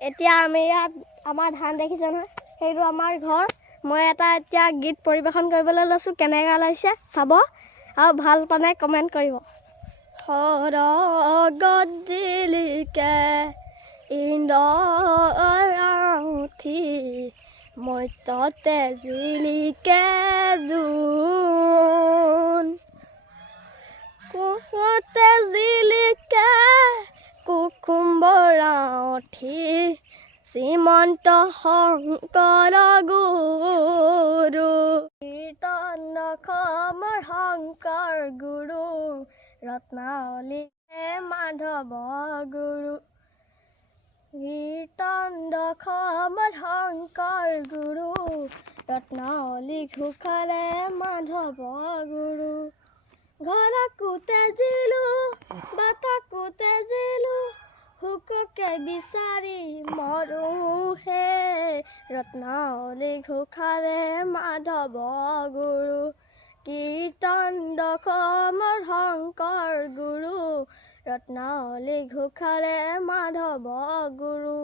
এতিয়া আমি ইয়াত আমাৰ ধান দেখিছে নহয়, সেইটো আমাৰ ঘৰ। মই এটা এতিয়া গীত পৰিৱেশন কৰিবলৈ লৈছোঁ, কেনেকুৱা লাগিছে চাব আৰু ভাল পালে কমেণ্ট কৰিব। সৰগত জিলিকে ইন্দ্ৰৰ আঙঠি, মৰ্ত্যতে জিলিকে জোন, কুঁৱতে জিলিকে কুসুম্বৰ আঙঠি, শ্ৰীমন্ত শংকৰ গুৰু, কীৰ্তন অসমৰ শংকৰ গুৰু, ৰত্নাৱলী মাধৱ গুৰু, কীৰ্তন অসমৰ শংকৰ গুৰু, ৰত্নাৱলী ঘোষাৰে মাধৱ গুৰু। ঘৰকো তেজিলো বাটকো তেজিলো, সুখকে বিচাৰি মৰো হে, ৰত্নাৱলী ঘোষাৰে মাধৱ গুৰু, কীৰ্তন অসমৰ শংকৰ গুৰু, ৰত্নাৱলী ঘোষাৰে মাধৱ গুৰু।